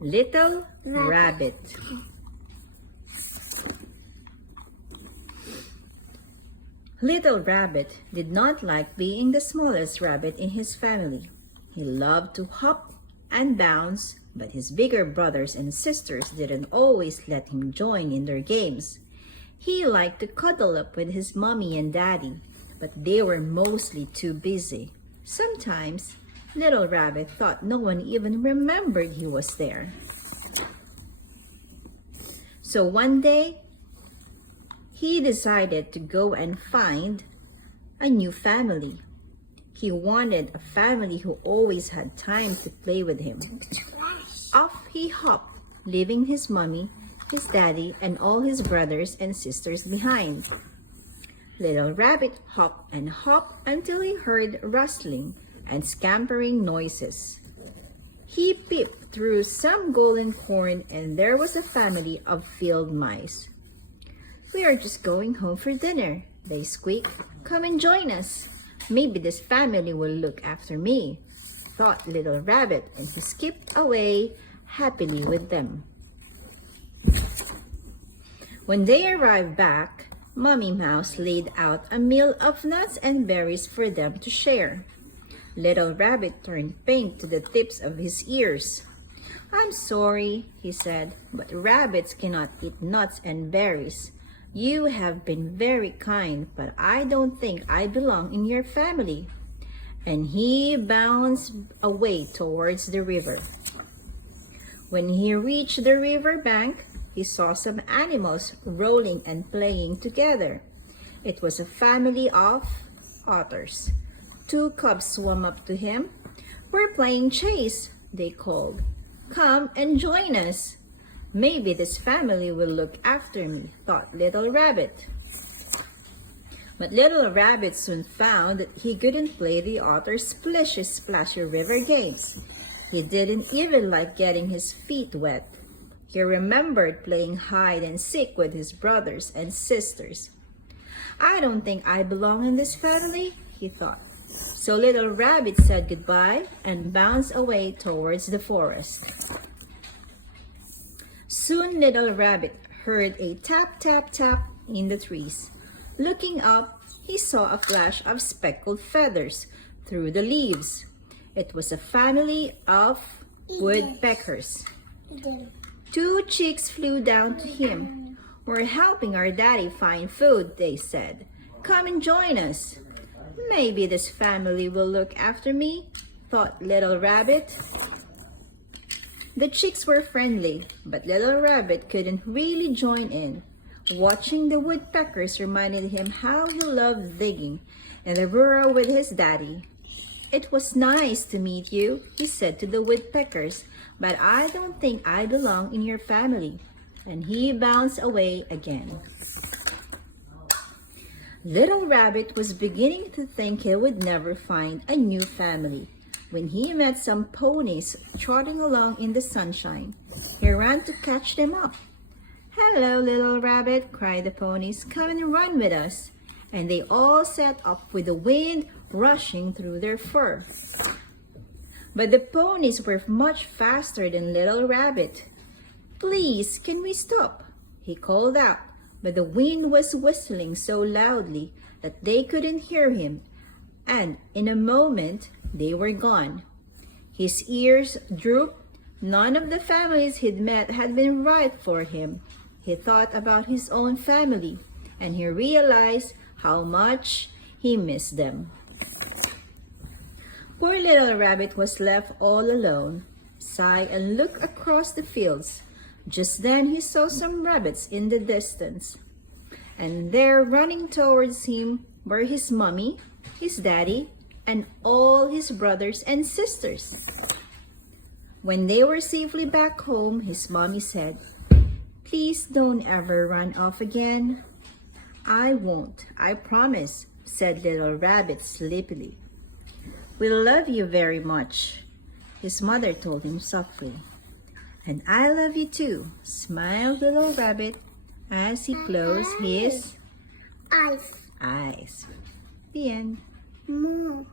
Little Rabbit. Little Rabbit did not like being the smallest rabbit in his family. He loved to hop and bounce, but his bigger brothers and sisters didn't always let him join in their games. He liked to cuddle up with his mommy and daddy, but they were mostly too busy. Sometimes, Little Rabbit thought no one even remembered he was there. So one day, he decided to go and find a new family. He wanted a family who always had time to play with him. Off he hopped, leaving his mommy, his daddy, and all his brothers and sisters behind. Little Rabbit hopped and hopped until he heard rustling and scampering noises. He peeped through some golden corn, and there was a family of field mice. "We are just going home for dinner," they squeaked. "Come and join us. Maybe this family will look after me," thought Little Rabbit, and he skipped away happily with them. When they arrived back, Mommy Mouse laid out a meal of nuts and berries for them to share. Little Rabbit turned pink to the tips of his ears. "I'm sorry," he said, "but rabbits cannot eat nuts and berries. You have been very kind, but I don't think I belong in your family." And he bounced away towards the river. When he reached the river bank, he saw some animals rolling and playing together. It was a family of otters. 2 cubs swam up to him. "We're playing chase," they called. "Come and join us. Maybe this family will look after me," thought Little Rabbit. But Little Rabbit soon found that he couldn't play the otter's splashy river games. He didn't even like getting his feet wet. He remembered playing hide and seek with his brothers and sisters. "I don't think I belong in this family," he thought. So Little Rabbit said goodbye and bounced away towards the forest. Soon Little Rabbit heard a tap, tap, tap in the trees. Looking up, he saw a flash of speckled feathers through the leaves. It was a family of woodpeckers. 2 chicks flew down to him. "We're helping our daddy find food," they said. "Come and join us. Maybe this family will look after me," thought Little Rabbit. The chicks were friendly, but Little Rabbit couldn't really join in. Watching the woodpeckers reminded him how he loved digging in the burrow with his daddy. "It was nice to meet you," he said to the woodpeckers, "but I don't think I belong in your family." And he bounced away again. Little Rabbit was beginning to think he would never find a new family when he met some ponies trotting along in the sunshine. He ran to catch them up. "Hello, Little Rabbit," cried the ponies. "Come and run with us." And they all set off with the wind rushing through their fur. But the ponies were much faster than Little Rabbit. "Please, can we stop?" he called out, but the wind was whistling so loudly that they couldn't hear him, and in a moment they were gone. His ears drooped. None of the families he'd met had been right for him. He thought about his own family, and he realized how much he missed them. Poor Little Rabbit was left all alone. Sigh and looked across the fields. Just then he saw some rabbits in the distance, and there running towards him were his mommy, his daddy, and all his brothers and sisters. When they were safely back home, his mommy said, "Please don't ever run off again." "I won't, I promise," said Little Rabbit sleepily. "We love you very much," his mother told him softly. "And I love you too," smiled Little Rabbit as he closed his eyes. The end. Mom.